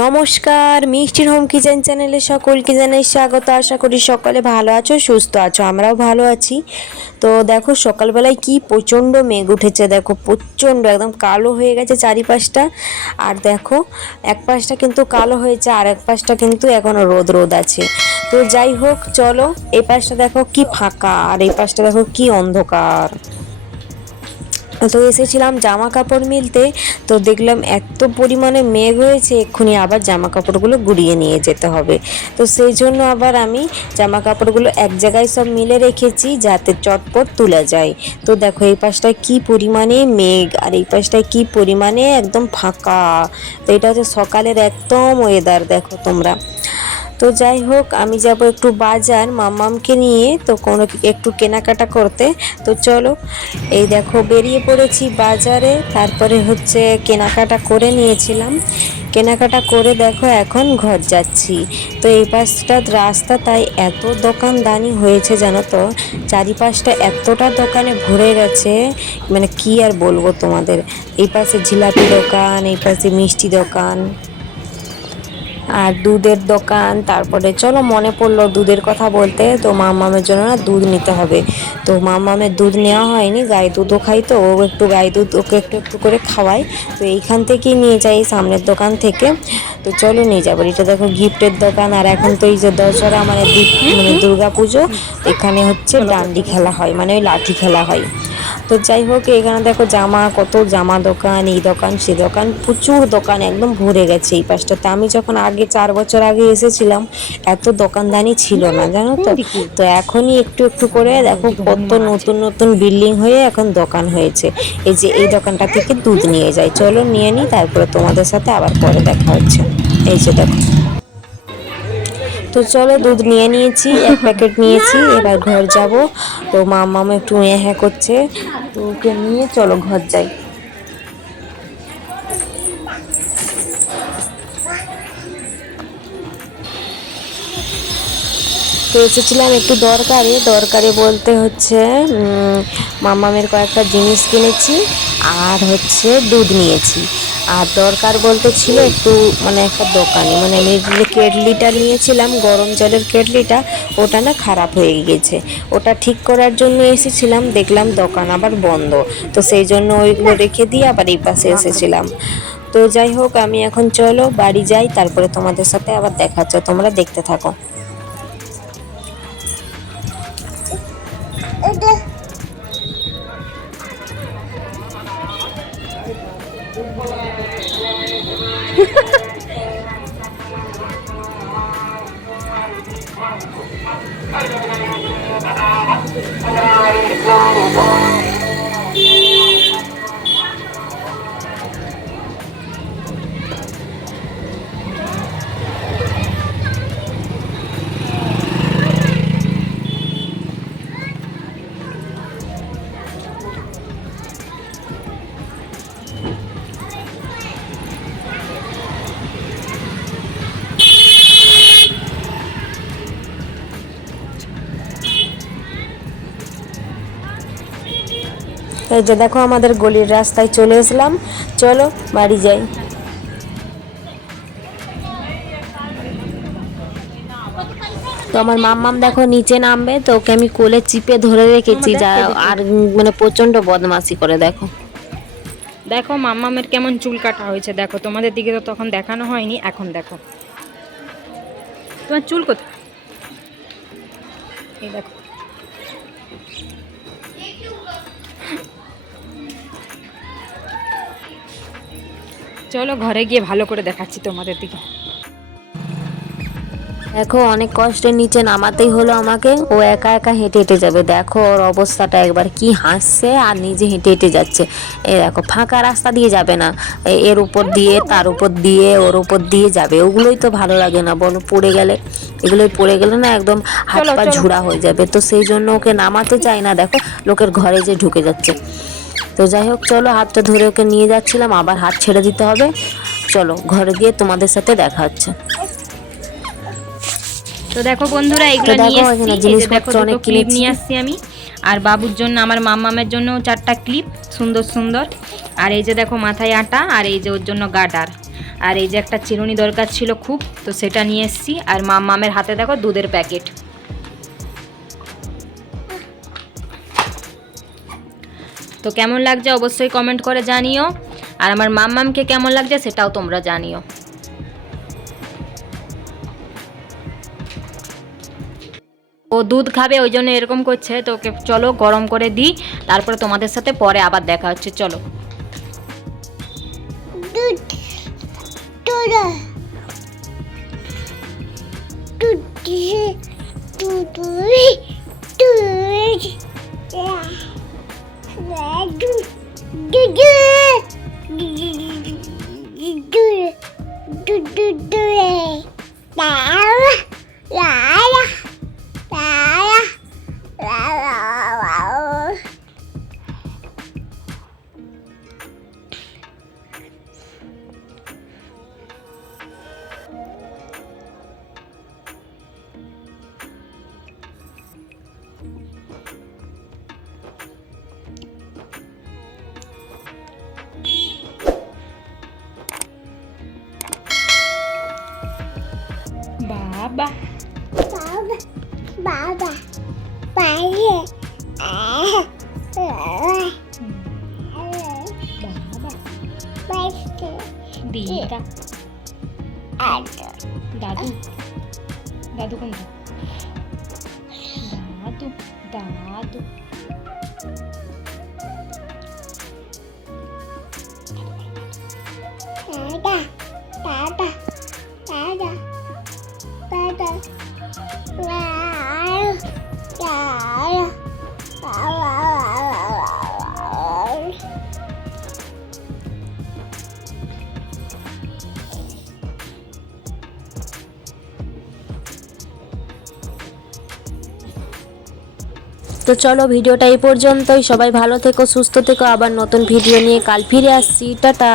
নমস্কার, মিষ্টির home kitchen চ্যানেলে সকলকে জানাই স্বাগত। আশা করি সকলে ভালো আছো, সুস্থ আছো, আমরাও ভালো আছি। তো দেখো সকালবেলায় কি প্রচণ্ড মেঘ উঠেছে, দেখো প্রচণ্ড একদম কালো হয়ে গেছে চারিপাশটা। আর দেখো এক পাশটা কিন্তু কালো হয়েছে আর এক পাশটা কিন্তু এখনো রোদ রোদ আছে। তো যাই হোক চলো, এই পাশটা দেখো কি ফাঁকা আর এই পাশটা দেখো কি অন্ধকার। তো এসেছিলাম জামা কাপড় মিলতে, তো দেখলাম এত পরিমাণে মেঘ হয়েছে, এক্ষুনি আবার জামা কাপড়গুলো গুড়িয়ে নিয়ে যেতে হবে। তো সেই জন্য আবার আমি জামা কাপড়গুলো এক জায়গায় সব মিলে রেখেছি যাতে চটপট তোলা যায়। তো দেখো এই পাশটায় কি পরিমাণে মেঘ আর এই পাশটায় কি পরিমাণে একদম ফাঁকা। তো এটা হচ্ছে সকালের একদম ওয়েদার, দেখো তোমরা। তো যাই হোক আমি যাব একটু বাজার মাম্মামকে নিয়ে, তো কোনো একটু কেনাকাটা করতে। তো চলো, এই দেখো বেরিয়ে পড়েছি বাজারে, তারপরে হচ্ছে কেনাকাটা করে নিয়েছিলাম। কেনাকাটা করে দেখো এখন ঘর যাচ্ছি। তো এই পাশটা রাস্তা, তাই এত দোকানদানি হয়েছে জানো তো, চারিপাশটা এতটা দোকানে ভরে গেছে, মানে কি আর বলবো তোমাদের। এই পাশে জিলাপি দোকান, এই পাশে মিষ্টি দোকান আর দুধের দোকান। তারপরে চলো মনে পড়লো দুধের কথা বলতে, তো মামামের জন্য না দুধ নিতে হবে। তো মামামের দুধ নেওয়া হয়নি, গাই দুধও খাই, তো ও একটু গাই দুধ ওকে একটু একটু করে খাওয়াই। তো এইখান থেকেই নিয়ে যাই, সামনের দোকান থেকে। তো চলো নিয়ে যাবো। এটা দেখো গিফটের দোকান। আর এখন তো এই যে দশহরা মানে দুর্গা পুজো, এখানে হচ্ছে ডান্ডি খেলা হয়, মানে ওই লাঠি খেলা হয়। তো যাই হোক এখানে দেখো জামা, কত জামা দোকান, এই দোকান সে দোকান, প্রচুর দোকান একদম ভরে গেছে এই পাশটাতে। আমি যখন আগে 4 বছর আগে এসেছিলাম এত দোকানদানি ছিল না জানো তো। তো এখনই একটু একটু করে দেখো কত নতুন নতুন বিল্ডিং হয়ে এখন দোকান হয়েছে। এই যে এই দোকানটা থেকে দুধ নিয়ে যাই, চলো নিয়ে নিই, তারপরে তোমাদের সাথে আবার পরে দেখা হচ্ছে। এই যে দেখো, তো চলো দুধ নিয়ে নিয়েছি, 1 প্যাকেট নিয়েছি, এবার ঘর যাব। তো মাম্মাম একটু হ্যাঁ করছে, তো ওকে নিয়ে চলো ঘর যাই। তো এসেছিলাম একটু দরকারে বলতে হচ্ছে মাম্মামের কয়েকটা জিনিস কিনেছি আর হচ্ছে দুধ নিয়েছি। আর দরকার বলতে ছিল একটু মানে একটা দোকানে, মানে আমি যে কেটলিটা নিয়েছিলাম গরম জলের কেটলিটা, ওটা না খারাপ হয়ে গেছে। ওটা ঠিক করার জন্য এসেছিলাম, দেখলাম দোকান আবার বন্ধ। তো সেই জন্য ওইগুলো রেখে দিয়ে আবার এই পাশে এসেছিলাম। তো যাই হোক আমি এখন চলো বাড়ি যাই, তারপরে তোমাদের সাথে আবার দেখা হচ্ছে, তোমরা দেখতে থাকো। এই যে দেখো আমাদের গলির রাস্তায় চলে এসলাম, চলো বাড়ি যাই। তো আমার মাম্মাম দেখো নিচে নামবে, তো ওকে আমি কোলে চিপে ধরে রেখেছি, যা আর মানে প্রচন্ড বদমাশি করে। দেখো দেখো মাম্মামের কেমন চুল কাটা হয়েছে, দেখো তোমাদের দিকে তো তখন দেখানো হয়নি, এখন দেখো তোমার চুল কোথায়, এই দেখো। চলো ঘরে গিয়ে ভালো করে দেখাচ্ছি তোমাদের দিকে। দেখো অনেক কষ্টের নিচে নামাতেই হলো আমাকে, ও একা একা হেঁটে হেঁটে যাবে। দেখো ওর অবস্থাটা একবার, কি হাসছে আর নিজে হেঁটে হেঁটে যাচ্ছে। এই দেখো ফাঁকা রাস্তা দিয়ে যাবে না, এর উপর দিয়ে তার উপর দিয়ে ওর উপর দিয়ে যাবে। ওগুলোই তো ভালো লাগে না বলো, পড়ে গেলে, এগুলোই পড়ে গেলে না একদম হাত পা ঝুড়া হয়ে যাবে। তো সেই জন্য ওকে নামাতে চাই না, দেখো লোকের ঘরে যে ঢুকে যাচ্ছে। তো যাই হোক চলো, হাতটা ধরে ওকে নিয়ে যাচ্ছিলাম, আবার হাত ছেড়ে দিতে হবে। চলো ঘরে গিয়ে তোমাদের সাথে দেখা হচ্ছে। তো দেখো বন্ধুরা এগুলো নিয়ে এসেছি, এই যে দেখো দুটো ক্লিপ নিয়ে আসছি আমি, আর বাবুর জন্য আমার মাম্মামের জন্য 4টা ক্লিপ সুন্দর সুন্দর। আর এই যে দেখো মাথায় আটা, আর এই যে ওর জন্য গার্ডার। আর এই যে একটা চিরুনি দরকার ছিল খুব, তো সেটা নিয়ে এসেছি। আর মামের হাতে দেখো দুধের প্যাকেট। তো কেমন লাগছে অবশ্যই কমেন্ট করে জানিও, আর আমার মামকে কেমন লাগছে সেটাও তোমরা জানিও। ও দুধ খাবে ওই জন্য এরকম করছে, তো ওকে চলো গরম করে দিই, তারপরে তোমাদের সাথে পরে আবার দেখা হচ্ছে। চলো। বাবা বাবা বাবা বাইরে দিদা দাদু দাদু কোনটা? দাদু দাদু দাদা দাদা দাদা তো চলো ভিডিওটা এই পর্যন্তই। সবাই ভালো থেকো, সুস্থ থেকো। আবার নতুন ভিডিও নিয়ে কাল ফিরে আসছি। টাটা।